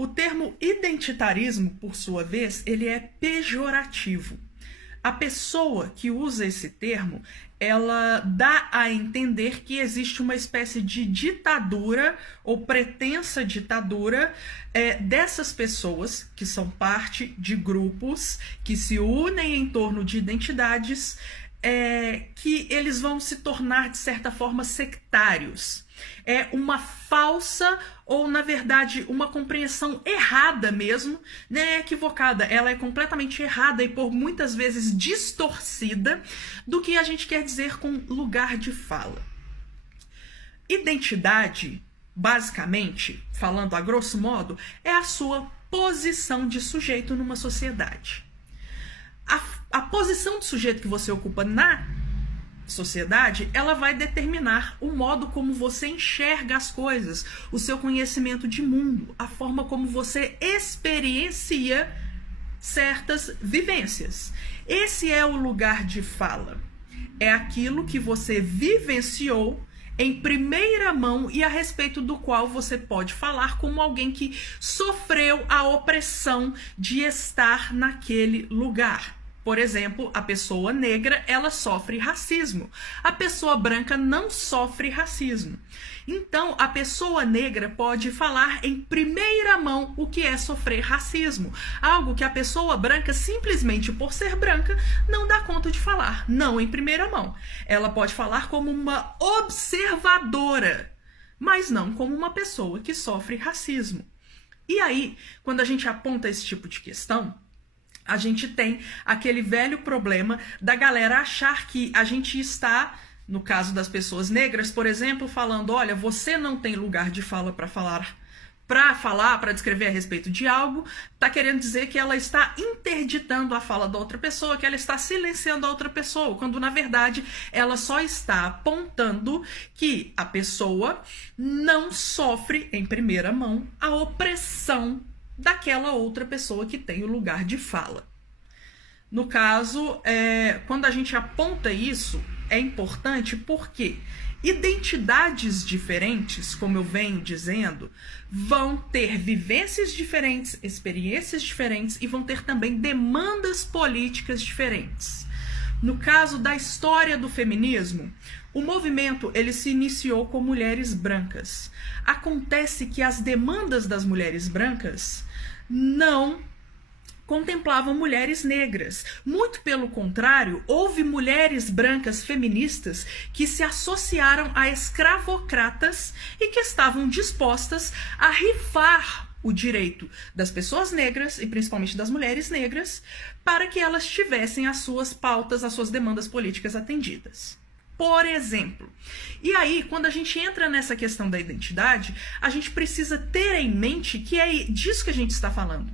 O termo identitarismo, por sua vez, ele é pejorativo. A pessoa que usa esse termo, ela dá a entender que existe uma espécie de ditadura ou pretensa ditadura dessas pessoas que são parte de grupos que se unem em torno de identidades que eles vão se tornar, de certa forma, sectários. É uma falsa ou, na verdade, uma compreensão errada mesmo, né, equivocada. Ela é completamente errada e, por muitas vezes, distorcida do que a gente quer dizer com lugar de fala. Identidade, basicamente, falando a grosso modo, é a sua posição de sujeito numa sociedade. A posição de sujeito que você ocupa na sociedade, ela vai determinar o modo como você enxerga as coisas, o seu conhecimento de mundo, a forma como você experiencia certas vivências. Esse é o lugar de fala. É aquilo que você vivenciou em primeira mão e a respeito do qual você pode falar como alguém que sofreu a opressão de estar naquele lugar. Por exemplo, a pessoa negra, ela sofre racismo. A pessoa branca não sofre racismo. Então, a pessoa negra pode falar em primeira mão o que é sofrer racismo. Algo que a pessoa branca, simplesmente por ser branca, não dá conta de falar. Não em primeira mão. Ela pode falar como uma observadora, mas não como uma pessoa que sofre racismo. E aí, quando a gente aponta esse tipo de questão, a gente tem aquele velho problema da galera achar que a gente está, no caso das pessoas negras, por exemplo, falando, olha, você não tem lugar de fala para descrever a respeito de algo, está querendo dizer que ela está interditando a fala da outra pessoa, que ela está silenciando a outra pessoa, quando na verdade ela só está apontando que a pessoa não sofre em primeira mão a opressão daquela outra pessoa que tem o lugar de fala. No caso, quando a gente aponta isso, é importante porque identidades diferentes, como eu venho dizendo, vão ter vivências diferentes, experiências diferentes e vão ter também demandas políticas diferentes. No caso da história do feminismo, o movimento ele se iniciou com mulheres brancas. Acontece que as demandas das mulheres brancas não contemplavam mulheres negras. Muito pelo contrário, houve mulheres brancas feministas que se associaram a escravocratas e que estavam dispostas a rifar o direito das pessoas negras, e principalmente das mulheres negras, para que elas tivessem as suas pautas, as suas demandas políticas atendidas. Por exemplo. E aí, quando a gente entra nessa questão da identidade, a gente precisa ter em mente que é disso que a gente está falando.